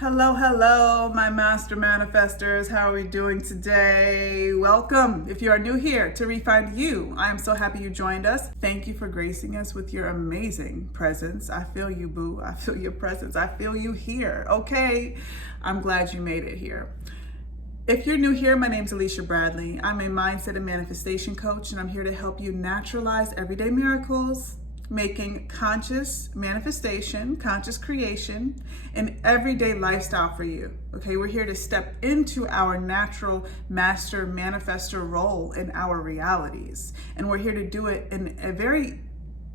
Hello, my master manifestors. How are we doing today? Welcome. If you are new here to Refine You, I am so happy you joined us. Thank you for gracing us with your amazing presence. I feel you, boo. I feel your presence. I feel you here. Okay. I'm glad you made it here. If you're new here, my name's Alisha Bradley. I'm a mindset and manifestation coach, and I'm here to help you naturalize everyday miracles, making conscious manifestation, conscious creation, an everyday lifestyle for you. Okay, we're here to step into our natural master manifestor role in our realities. And we're here to do it in a very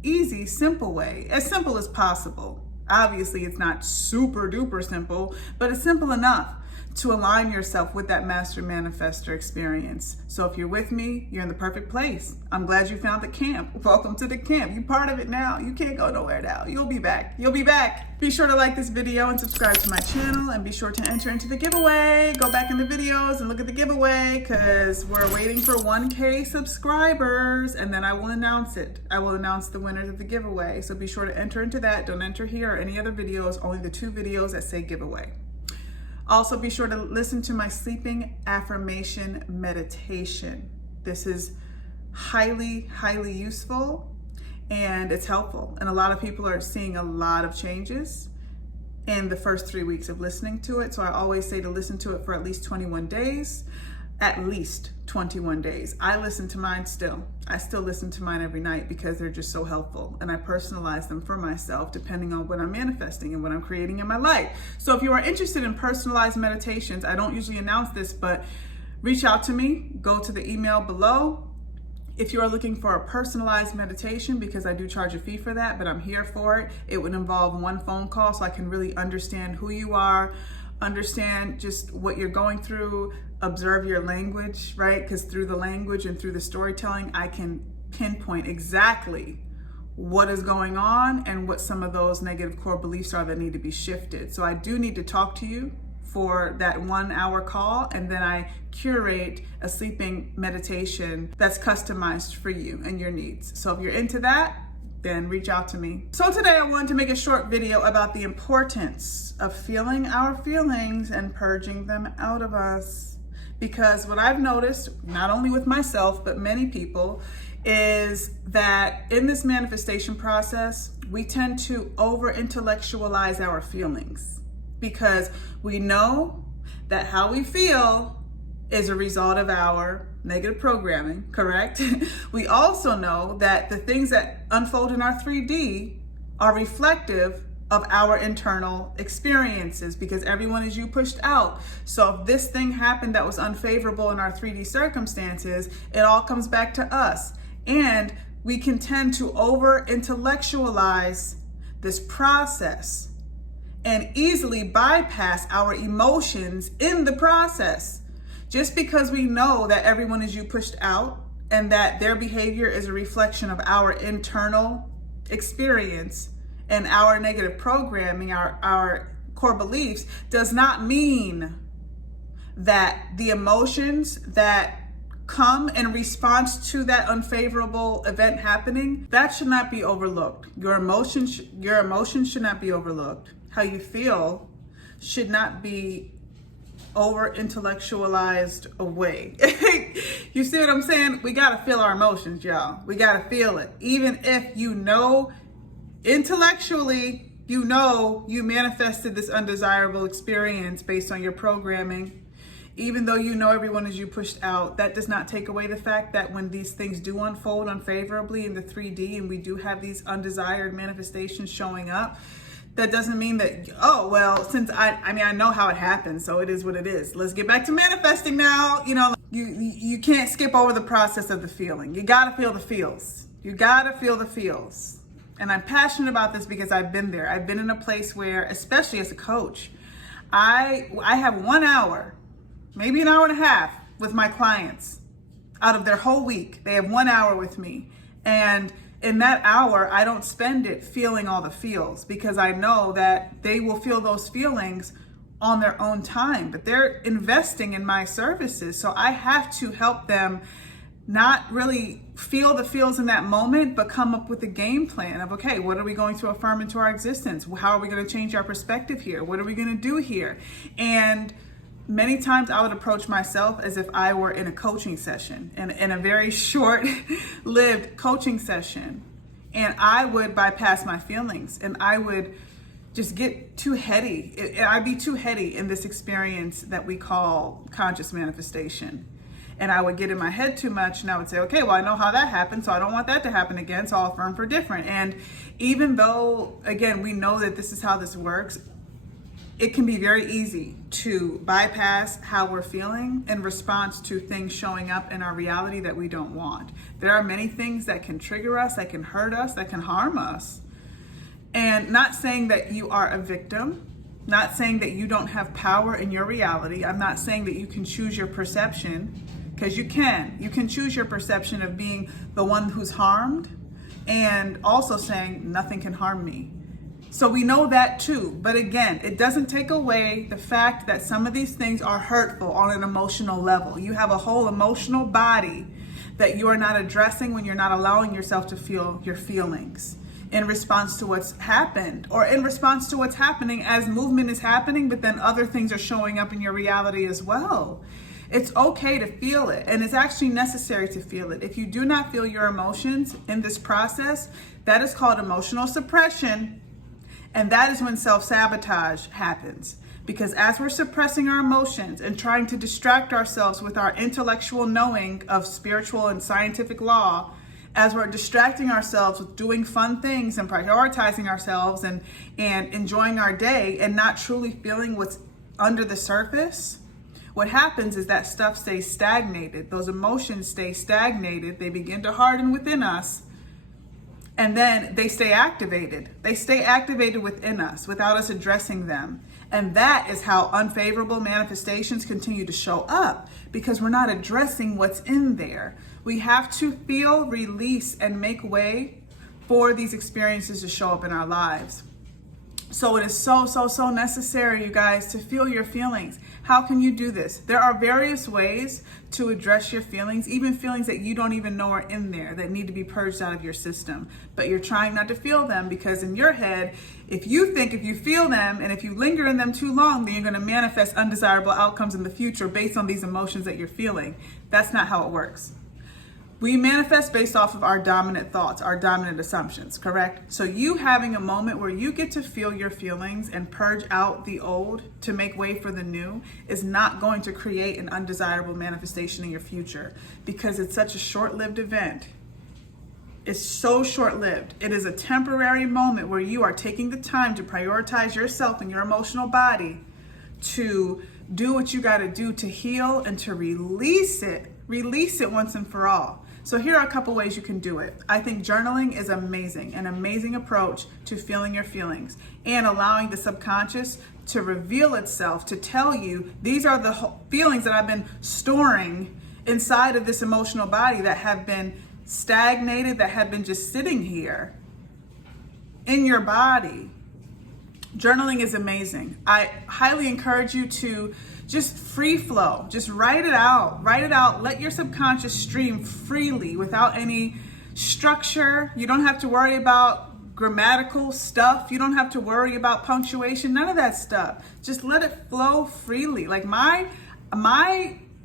easy, simple way, as simple as possible. Obviously, it's not super duper simple, but it's simple enough to align yourself with that master manifestor experience. So if you're with me, you're in the perfect place. I'm glad you found the camp. Welcome to the camp. You're part of it now. You can't go nowhere now. You'll be back. You'll be back. Be sure to like this video and subscribe to my channel, and be sure to enter into the giveaway. Go back in the videos and look at the giveaway, because we're waiting for 1K subscribers, and then I will announce it. I will announce the winners of the giveaway. So be sure to enter into that. Don't enter here or any other videos, only the 2 videos that say giveaway. Also, be sure to listen to my sleeping affirmation meditation. This is highly useful, and it's helpful. And a lot of people are seeing a lot of changes in the first 3 weeks of listening to it. So I always say to listen to it for at least 21 days. At least 21 days. I listen to mine still. I still listen to mine every night because they're just so helpful, and I personalize them for myself depending on what I'm manifesting and what I'm creating in my life. So if you are interested in personalized meditations, I don't usually announce this, but reach out to me. Go to the email below. If you are looking for a personalized meditation, because I do charge a fee for that, but I'm here for it. It would involve 1 phone call so I can really understand who you are, understand just what you're going through, observe your language, right? Because through the language and through the storytelling, I can pinpoint exactly what is going on and what some of those negative core beliefs are that need to be shifted. So I do need to talk to you for that 1-hour call, and then I curate a sleeping meditation that's customized for you and your needs. So if you're into that, then reach out to me. So today I wanted to make a short video about the importance of feeling our feelings and purging them out of us. Because what I've noticed, not only with myself, but many people, is that in this manifestation process, we tend to over-intellectualize our feelings, because we know that how we feel is a result of our negative programming, correct? We also know that the things that unfold in our 3D are reflective of our internal experiences, because everyone is you pushed out. So if this thing happened that was unfavorable in our 3D circumstances, it all comes back to us. And we can tend to over-intellectualize this process and easily bypass our emotions in the process. Just because we know that everyone is you pushed out and that their behavior is a reflection of our internal experience and our negative programming, our core beliefs, does not mean that the emotions that come in response to that unfavorable event happening, that should not be overlooked. Your emotions should not be overlooked. How you feel should not be over-intellectualized away. You see what I'm saying? We gotta feel our emotions, y'all. We gotta feel it. Even if you know intellectually, you know you manifested this undesirable experience based on your programming, even though you know everyone is you pushed out, that does not take away the fact that when these things do unfold unfavorably in the 3D and we do have these undesired manifestations showing up, that doesn't mean that, oh, well, since I know how it happens, so it is what it is. Let's get back to manifesting now. You know, you can't skip over the process of the feeling. You gotta feel the feels. You gotta feel the feels. And I'm passionate about this because I've been there. I've been in a place where, especially as a coach, I have 1 hour, maybe an hour and a half with my clients out of their whole week. They have 1 hour with me. And in that hour, I don't spend it feeling all the feels, because I know that they will feel those feelings on their own time, but they're investing in my services. So I have to help them not really feel the feels in that moment, but come up with a game plan of, okay, what are we going to affirm into our existence? How are we going to change our perspective here? What are we going to do here? And many times I would approach myself as if I were in a coaching session, in a very short-lived coaching session. And I would bypass my feelings, and I would just get too heady. I'd be too heady in this experience that we call conscious manifestation. And I would get in my head too much, and I would say, okay, well, I know how that happened, so I don't want that to happen again, so I'll affirm for different. And even though, again, we know that this is how this works, it can be very easy to bypass how we're feeling in response to things showing up in our reality that we don't want. There are many things that can trigger us, that can hurt us, that can harm us. And not saying that you are a victim, not saying that you don't have power in your reality. I'm not saying that you can choose your perception, because you can. You can choose your perception of being the one who's harmed, and also saying nothing can harm me. So we know that too. But again, it doesn't take away the fact that some of these things are hurtful on an emotional level. You have a whole emotional body that you are not addressing when you're not allowing yourself to feel your feelings in response to what's happened, or in response to what's happening as movement is happening, but then other things are showing up in your reality as well. It's okay to feel it, and it's actually necessary to feel it. If you do not feel your emotions in this process, that is called emotional suppression. And that is when self-sabotage happens. Because as we're suppressing our emotions and trying to distract ourselves with our intellectual knowing of spiritual and scientific law, as we're distracting ourselves with doing fun things and prioritizing ourselves and enjoying our day and not truly feeling what's under the surface, what happens is that stuff stays stagnated. Those emotions stay stagnated. They begin to harden within us. And then they stay activated. They stay activated within us without us addressing them. And that is how unfavorable manifestations continue to show up, because we're not addressing what's in there. We have to feel, release, and make way for these experiences to show up in our lives. So it is so necessary, you guys, to feel your feelings. How can you do this? There are various ways to address your feelings, even feelings that you don't even know are in there that need to be purged out of your system. But you're trying not to feel them, because in your head, if you think if you feel them and if you linger in them too long, then you're going to manifest undesirable outcomes in the future based on these emotions that you're feeling. That's not how it works. We manifest based off of our dominant thoughts, our dominant assumptions, correct? So you having a moment where you get to feel your feelings and purge out the old to make way for the new is not going to create an undesirable manifestation in your future, because it's such a short-lived event. It's so short-lived. It is a temporary moment where you are taking the time to prioritize yourself and your emotional body to do what you got to do to heal and to release it once and for all. So here are a couple ways you can do it. I think journaling is amazing, an amazing approach to feeling your feelings and allowing the subconscious to reveal itself, to tell you these are the feelings that I've been storing inside of this emotional body that have been stagnated, that have been just sitting here in your body. Journaling is amazing. I highly encourage you to just free flow, just write it out, let your subconscious stream freely without any structure. You don't have to worry about grammatical stuff. You don't have to worry about punctuation, none of that stuff. Just let it flow freely. Like my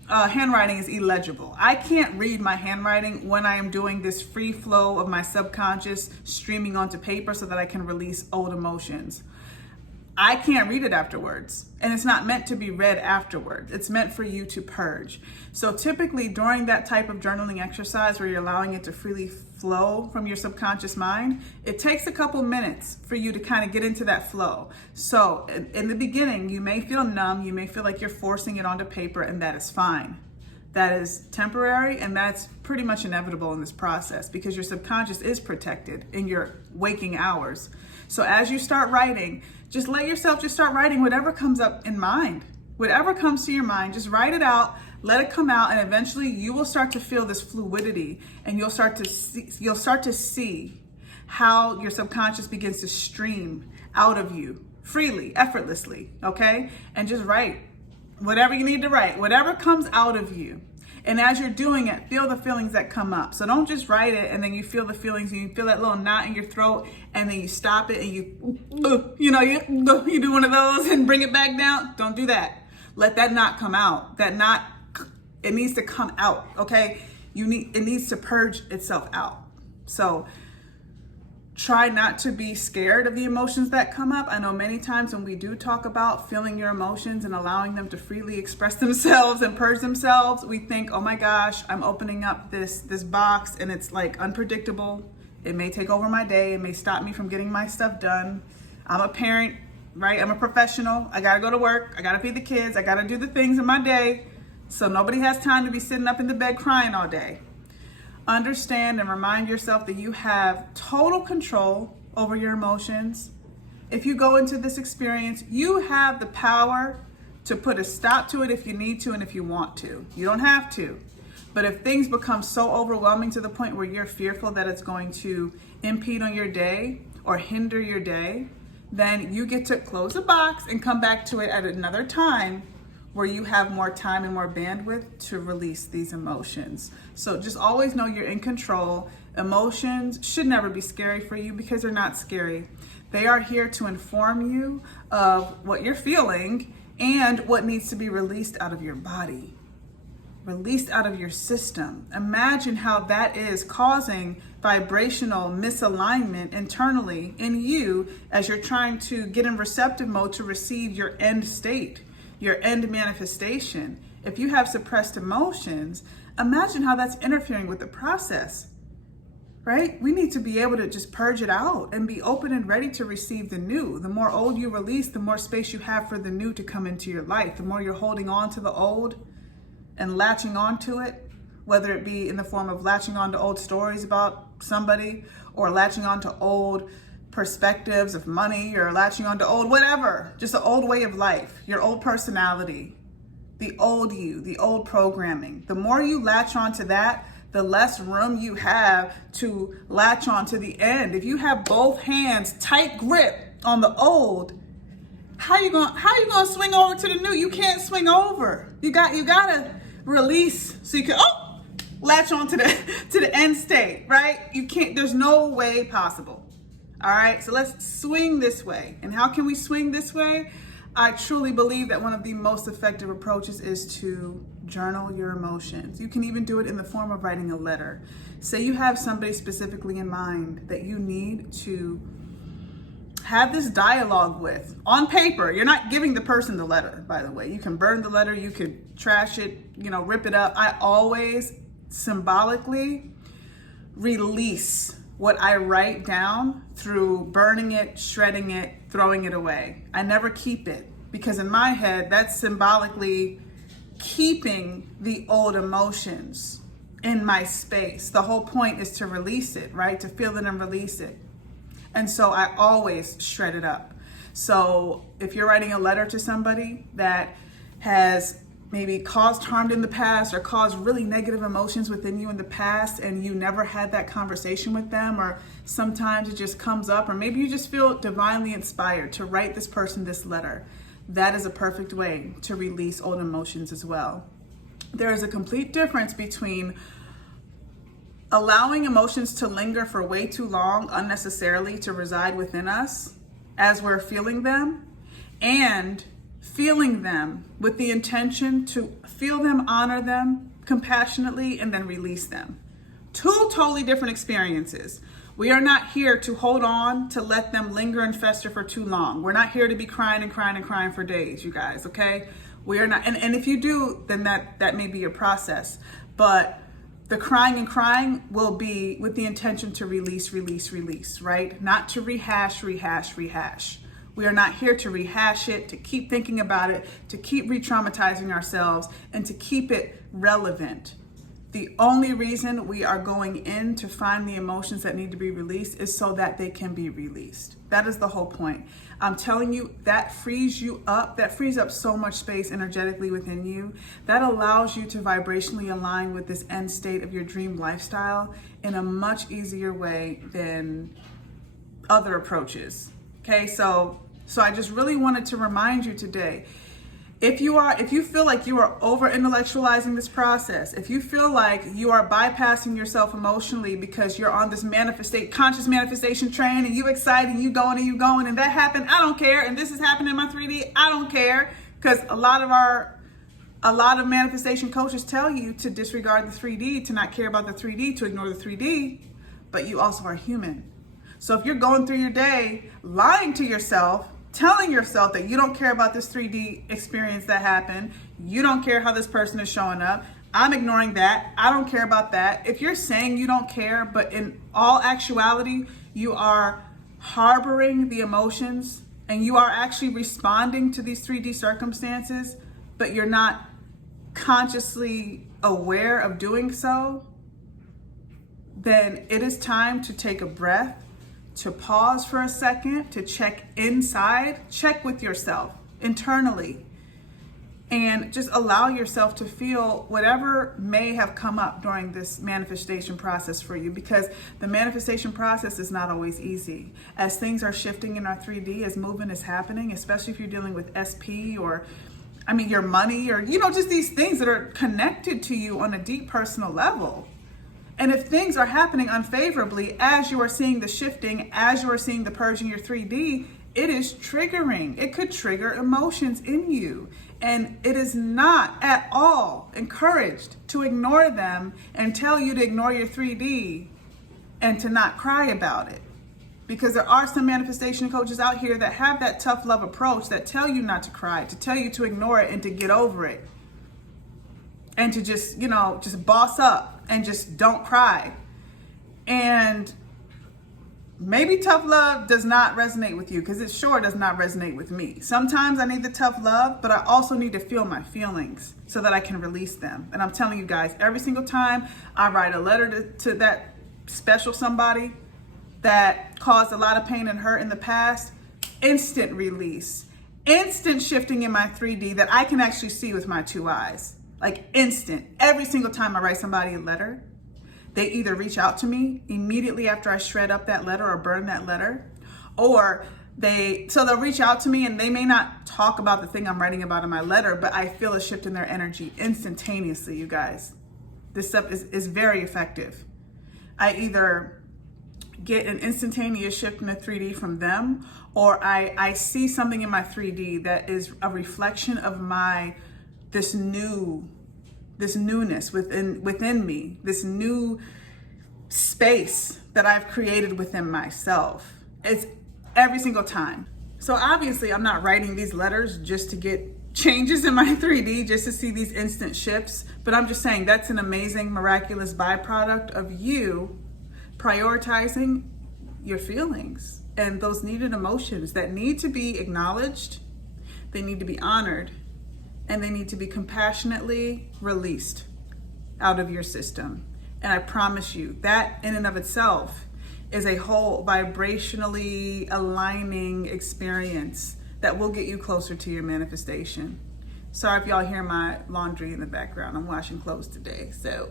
handwriting is illegible. I can't read my handwriting when I am doing this free flow of my subconscious streaming onto paper so that I can release old emotions. I can't read it afterwards, and it's not meant to be read afterwards. It's meant for you to purge. So typically during that type of journaling exercise where you're allowing it to freely flow from your subconscious mind, it takes a couple minutes for you to kind of get into that flow. So in the beginning, you may feel numb, you may feel like you're forcing it onto paper, and that is fine. That is temporary, and that's pretty much inevitable in this process because your subconscious is protected in your waking hours. So as you start writing, just let yourself just start writing whatever comes up in mind. Whatever comes to your mind, just write it out, let it come out, and eventually you will start to feel this fluidity, and you'll start to see how your subconscious begins to stream out of you freely, effortlessly, okay? And just write whatever you need to write, whatever comes out of you. And as you're doing it, feel the feelings that come up. So don't just write it and then you feel the feelings and you feel that little knot in your throat and then you stop it and you do one of those and bring it back down. Don't do that. Let that knot come out. That knot, it needs to come out, okay? It needs to purge itself out. So try not to be scared of the emotions that come up. I know many times when we do talk about feeling your emotions and allowing them to freely express themselves and purge themselves, we think, oh my gosh, I'm opening up this box and it's like unpredictable. It may take over my day. It may stop me from getting my stuff done. I'm a parent, right? I'm a professional. I gotta go to work. I gotta feed the kids. I gotta do the things in my day. So nobody has time to be sitting up in the bed crying all day. Understand and remind yourself that you have total control over your emotions. If you go into this experience, you have the power to put a stop to it if you need to and if you want to. You don't have to. But if things become so overwhelming to the point where you're fearful that it's going to impede on your day or hinder your day, then you get to close the box and come back to it at another time where you have more time and more bandwidth to release these emotions. So just always know you're in control. Emotions should never be scary for you because they're not scary. They are here to inform you of what you're feeling and what needs to be released out of your body, released out of your system. Imagine how that is causing vibrational misalignment internally in you as you're trying to get in receptive mode to receive your end state, your end manifestation. If you have suppressed emotions, imagine how that's interfering with the process, right? We need to be able to just purge it out and be open and ready to receive the new. The more old you release, the more space you have for the new to come into your life. The more you're holding on to the old and latching onto it, whether it be in the form of latching on to old stories about somebody or latching on to old perspectives of money or latching on to old whatever, just an old way of life, your old personality, the old you, the old programming. The more you latch on to that, the less room you have to latch on to the end. If you have both hands tight grip on the old, how you gonna swing over to the new? You can't swing over. You gotta release so you can latch on to the end state, right? You can't, there's no way possible. All right, so let's swing this way. And how can we swing this way? I truly believe that one of the most effective approaches is to journal your emotions. You can even do it in the form of writing a letter. Say you have somebody specifically in mind that you need to have this dialogue with on paper. You're not giving the person the letter, by the way. You can burn the letter, you could trash it, rip it up. I always symbolically release what I write down through burning it, shredding it, throwing it away. I never keep it because in my head, that's symbolically keeping the old emotions in my space. The whole point is to release it, right? To feel it and release it. And so I always shred it up. So if you're writing a letter to somebody that has maybe caused harm in the past or caused really negative emotions within you in the past and you never had that conversation with them, or sometimes it just comes up, or maybe you just feel divinely inspired to write this person this letter, that is a perfect way to release old emotions as well. There is a complete difference between allowing emotions to linger for way too long unnecessarily to reside within us as we're feeling them, and feeling them with the intention to feel them, honor them compassionately, and then release them. Two totally different experiences. We are not here to hold on to let them linger and fester for too long. We're not here to be crying and crying and crying for days, you guys, okay? We are not, and if you do, then that may be your process. But the crying and crying will be with the intention to release, right? Not to rehash. We are not here to rehash it, to keep thinking about it, to keep re-traumatizing ourselves, and to keep it relevant. The only reason we are going in to find the emotions that need to be released is so that they can be released. That is the whole point. I'm telling you, that frees you up. That frees up so much space energetically within you. That allows you to vibrationally align with this end state of your dream lifestyle in a much easier way than other approaches. Okay, so I just really wanted to remind you today, If you feel like you are over intellectualizing this process, if you feel like you are bypassing yourself emotionally because you're on this conscious manifestation train and you excited and you going and that happened, I don't care, and this is happening in my 3D, I don't care, because a lot of manifestation coaches tell you to disregard the 3D, to not care about the 3D, to ignore the 3D, but you also are human. So if you're going through your day lying to yourself, telling yourself that you don't care about this 3D experience that happened, you don't care how this person is showing up, I'm ignoring that, I don't care about that. If you're saying you don't care, but in all actuality, you are harboring the emotions and you are actually responding to these 3D circumstances, but you're not consciously aware of doing so, then it is time to take a breath, to pause for a second, to check inside, check with yourself internally, and just allow yourself to feel whatever may have come up during this manifestation process for you, because the manifestation process is not always easy. As things are shifting in our 3D, as movement is happening, especially if you're dealing with SP or your money, or just these things that are connected to you on a deep personal level. And if things are happening unfavorably as you are seeing the shifting, as you are seeing the purging your 3D, it is triggering. It could trigger emotions in you. And it is not at all encouraged to ignore them and tell you to ignore your 3D and to not cry about it. Because there are some manifestation coaches out here that have that tough love approach that tell you not to cry, to tell you to ignore it and to get over it. And to just boss up and just don't cry. And maybe tough love does not resonate with you, because it sure does not resonate with me. Sometimes I need the tough love, but I also need to feel my feelings so that I can release them. And I'm telling you guys, every single time I write a letter to that special somebody that caused a lot of pain and hurt in the past, instant release, instant shifting in my 3D that I can actually see with my 2 eyes. Like instant. Every single time I write somebody a letter, they either reach out to me immediately after I shred up that letter or burn that letter, or they'll reach out to me and they may not talk about the thing I'm writing about in my letter, but I feel a shift in their energy instantaneously, you guys. This stuff is very effective. I either get an instantaneous shift in the 3D from them, or I see something in my 3D that is a reflection of this newness within me, this new space that I've created within myself. It's every single time. So obviously I'm not writing these letters just to get changes in my 3D, just to see these instant shifts, but I'm just saying that's an amazing, miraculous byproduct of you prioritizing your feelings and those needed emotions that need to be acknowledged, they need to be honored, and they need to be compassionately released out of your system. And I promise you that in and of itself is a whole vibrationally aligning experience that will get you closer to your manifestation. Sorry if y'all hear my laundry in the background. I'm washing clothes today. So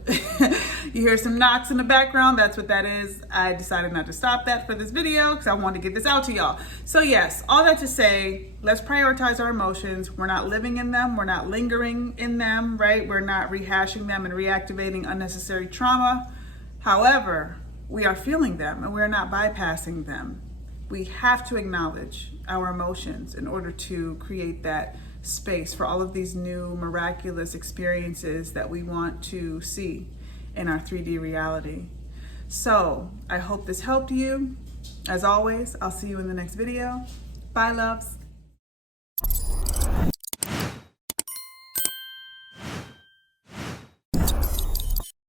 you hear some knocks in the background. That's what that is. I decided not to stop that for this video because I wanted to get this out to y'all. So yes, all that to say, let's prioritize our emotions. We're not living in them. We're not lingering in them, right? We're not rehashing them and reactivating unnecessary trauma. However, we are feeling them and we're not bypassing them. We have to acknowledge our emotions in order to create that space for all of these new miraculous experiences that we want to see in our 3D reality. So I hope this helped you. As always, I'll see you in the next video. Bye, loves.